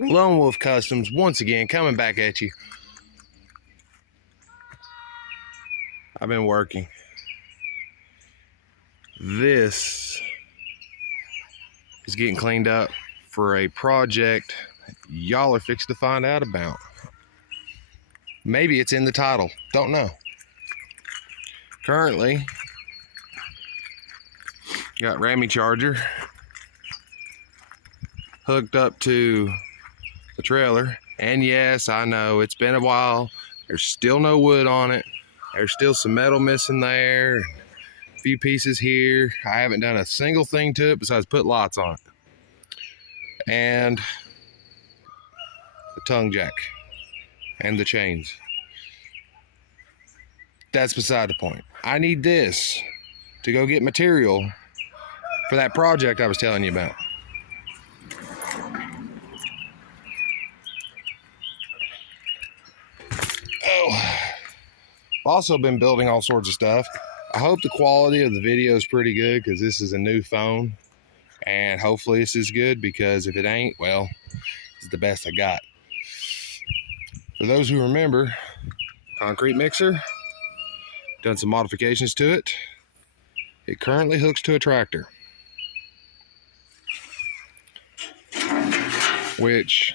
Lone Wolf Customs, once again, coming back at you. I've been working. This is getting cleaned up for a project y'all are fixed to find out about. Maybe it's in the title, don't know. Currently, got Rammy Charger hooked up to the trailer, and yes, I know it's been a while. There's still no wood on it. There's still some metal missing there, a few pieces here. I haven't done a single thing to it besides put lights on it and the tongue jack and the chains. That's beside the point. I need this to go get material for that project I was telling you about. Oh, I've also been building all sorts of stuff. I hope the quality of the video is pretty good because this is a new phone, and hopefully this is good, because if it ain't, well, it's the best I got. For those who remember, concrete mixer, done some modifications to it. It currently hooks to a tractor, which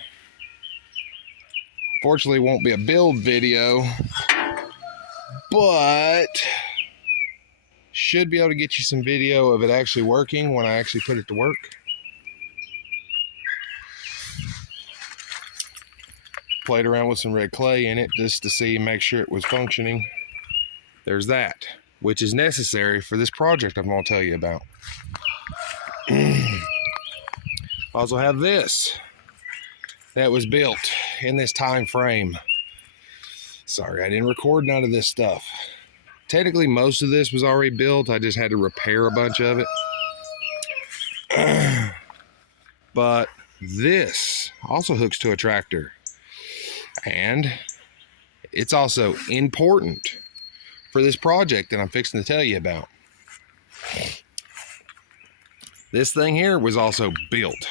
fortunately won't be a build video, but should be able to get you some video of it actually working when I actually put it to work. Played around with some red clay in it just to see, make sure it was functioning. There's that, which is necessary for this project I'm going to tell you about. Also have this that was built in this time frame. Sorry, I didn't record none of this stuff. Technically, most of this was already built. I just had to repair a bunch of it. But this also hooks to a tractor. And it's also important for this project that I'm fixing to tell you about. This thing here was also built.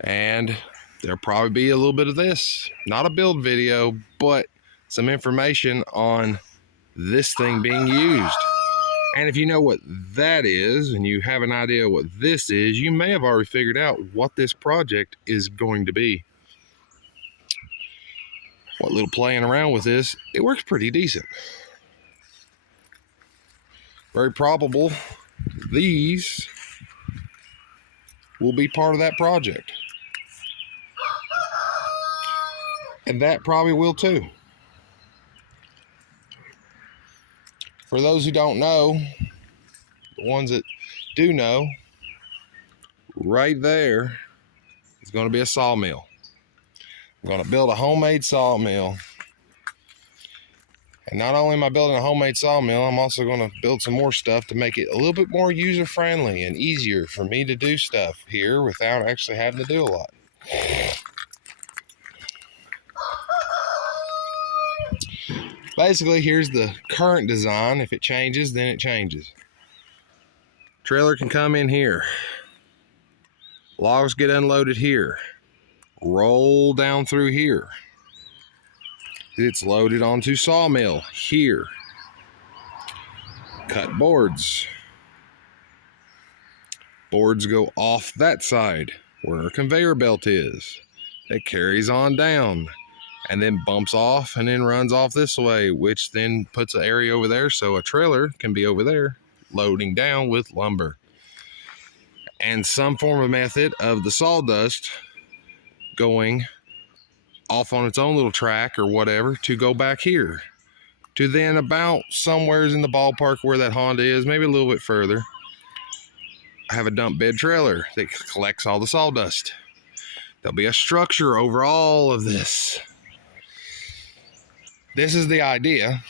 And there'll probably be a little bit of this. Not a build video, but some information on this thing being used. And if you know what that is, and you have an idea what this is, you may have already figured out what this project is going to be. What little playing around with this, it works pretty decent. Very probable these will be part of that project. And that probably will too. For those who don't know, the ones that do know, right there is going to be a sawmill. I'm going to build a homemade sawmill. And not only am I building a homemade sawmill, I'm also going to build some more stuff to make it a little bit more user-friendly and easier for me to do stuff here without actually having to do a lot. Basically, here's the current design. If it changes, then it changes. Trailer can come in here. Logs get unloaded here. Roll down through here. It's loaded onto sawmill here. Cut boards. Boards go off that side where a conveyor belt is. It carries on down and then bumps off and then runs off this way, which then puts an area over there so a trailer can be over there loading down with lumber. And some form of method of the sawdust going off on its own little track or whatever to go back here to then about somewheres in the ballpark where that Honda is, maybe a little bit further. I have a dump bed trailer that collects all the sawdust. There'll be a structure over all of this. This is the idea.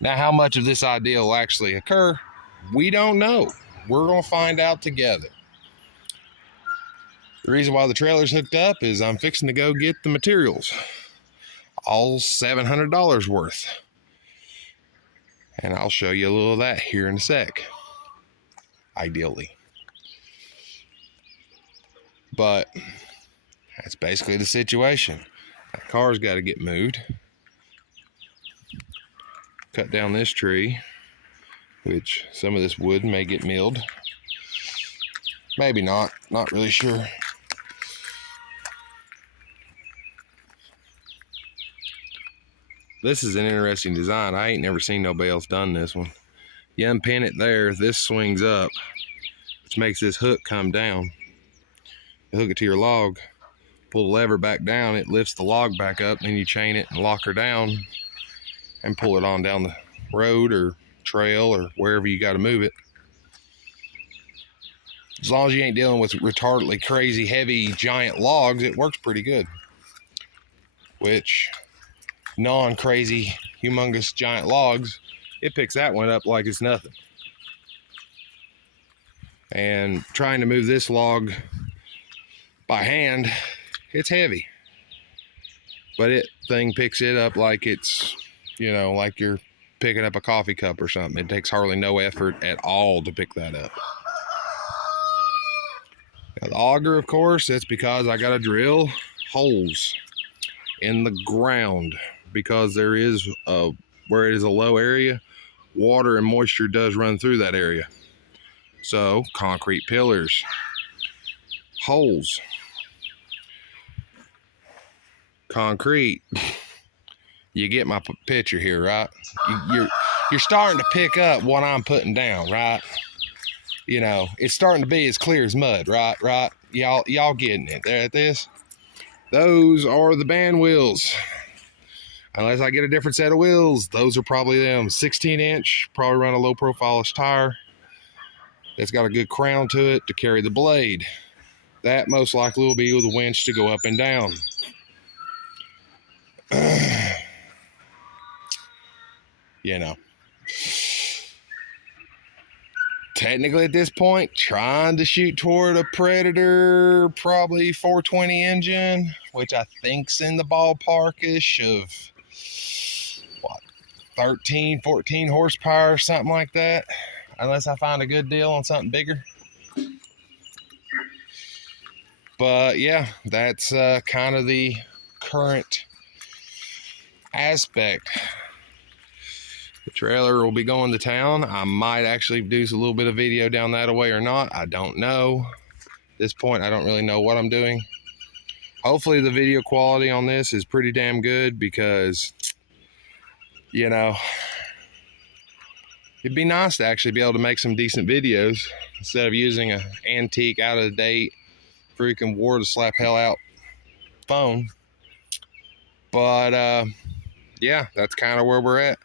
Now, how much of this idea will actually occur, we don't know. We're going to find out together. The reason why the trailer's hooked up is I'm fixing to go get the materials. All $700 worth. And I'll show you a little of that here in a sec. Ideally. But that's basically the situation. That car's got to get moved. Cut down this tree, which some of this wood may get milled. Maybe not really sure. This is an interesting design. I ain't never seen nobody else done this one. You unpin it there, this swings up, which makes this hook come down. You hook it to your log, pull the lever back down, it lifts the log back up, then you chain it and lock her down and pull it on down the road or trail or wherever you got to move it. As long as you ain't dealing with retardedly crazy heavy giant logs, it works pretty good. Which non-crazy humongous giant logs, it picks that one up like it's nothing. And trying to move this log by hand, it's heavy, but it thing picks it up like it's, you know, like you're picking up a coffee cup or something. It takes hardly no effort at all to pick that up. Now the auger, of course, that's because I gotta drill holes in the ground, because there is where it is a low area, water and moisture does run through that area. So concrete pillars, holes, concrete. You get my picture here, right? You're starting to pick up what I'm putting down, right? You know, it's starting to be as clear as mud, right? Y'all getting it there at this? Those are the band wheels. Unless I get a different set of wheels, those are probably them. 16-inch, probably run a low profile-ish tire. That's got a good crown to it to carry the blade. That most likely will be with a winch to go up and down. You know. Technically at this point, trying to shoot toward a Predator, probably 420 engine, which I think's in the ballpark-ish of, what, 13, 14 horsepower, something like that. Unless I find a good deal on something bigger. But yeah, that's kind of the current aspect. The trailer will be going to town. I might actually do a little bit of video down that way or not. I don't know. At this point, I don't really know what I'm doing. Hopefully the video quality on this is pretty damn good, because, you know, it'd be nice to actually be able to make some decent videos instead of using an antique, out-of-date, freaking wore to slap hell out phone. But, yeah, that's kind of where we're at.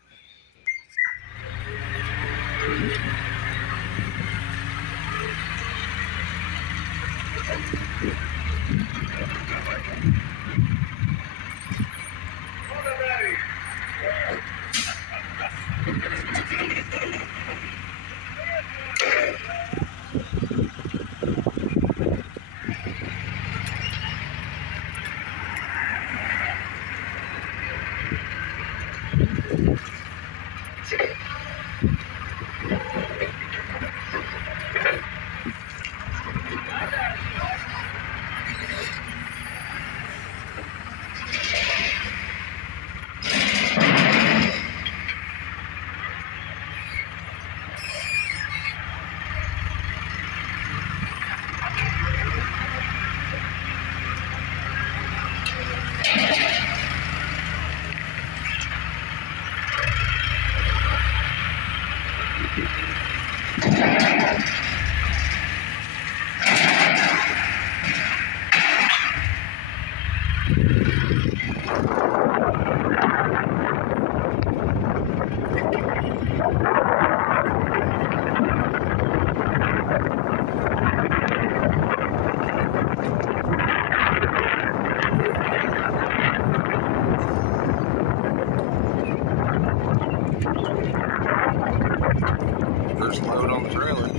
First load on the trailer.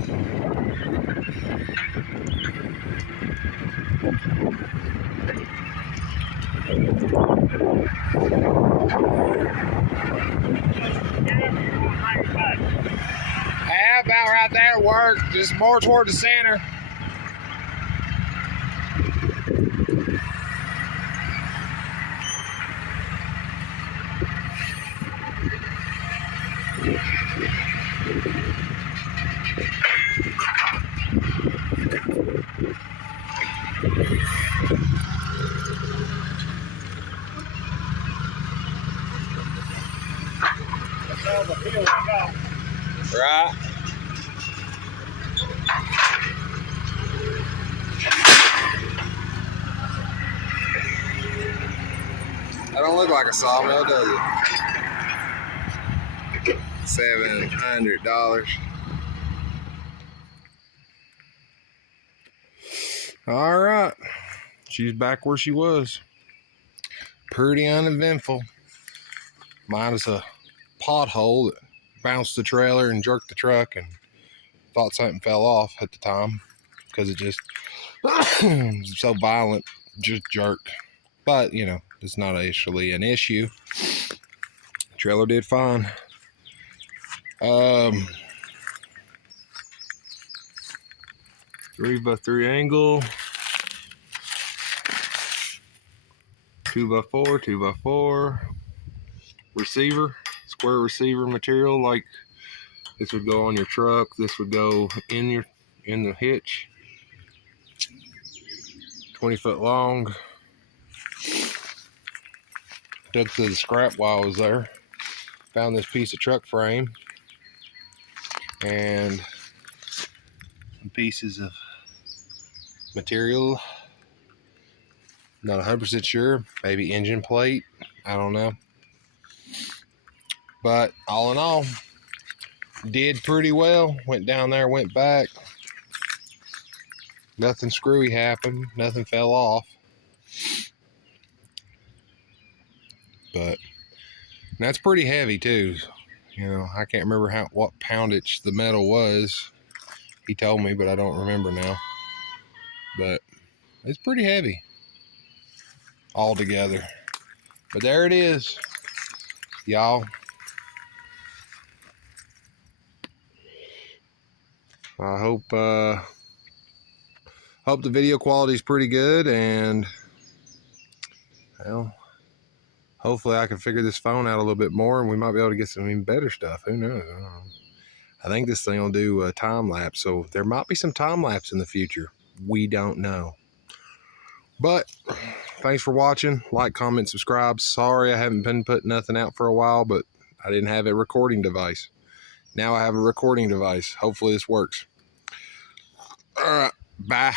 Yeah, about right there worked. Just more toward the center. That don't look like a sawmill, does it? $700. All right. She's back where she was. Pretty uneventful. Minus a pothole that bounced the trailer and jerked the truck, and thought something fell off at the time because it just was so violent, just jerked. But, you know, it's not actually an issue. Trailer did fine. 3x3 angle, 2x4, 2x4 receiver, square receiver material. Like this would go on your truck. This would go in the hitch. 20 foot long. Took to the scrap while I was there. Found this piece of truck frame and some pieces of material. Not 100% sure. Maybe engine plate. I don't know. But all in all, did pretty well. Went down there, went back. Nothing screwy happened. Nothing fell off. But that's pretty heavy too. You know, I can't remember what poundage the metal was. He told me, but I don't remember now. But it's pretty heavy altogether. But there it is, y'all. I hope the video quality is pretty good, and well, hopefully I can figure this phone out a little bit more, and we might be able to get some even better stuff. Who knows? I don't know. I think this thing will do a time lapse, so there might be some time lapse in the future. We don't know. But thanks for watching. Like, comment, subscribe. Sorry I haven't been putting nothing out for a while, but I didn't have a recording device. Now I have a recording device. Hopefully this works. All right, bye.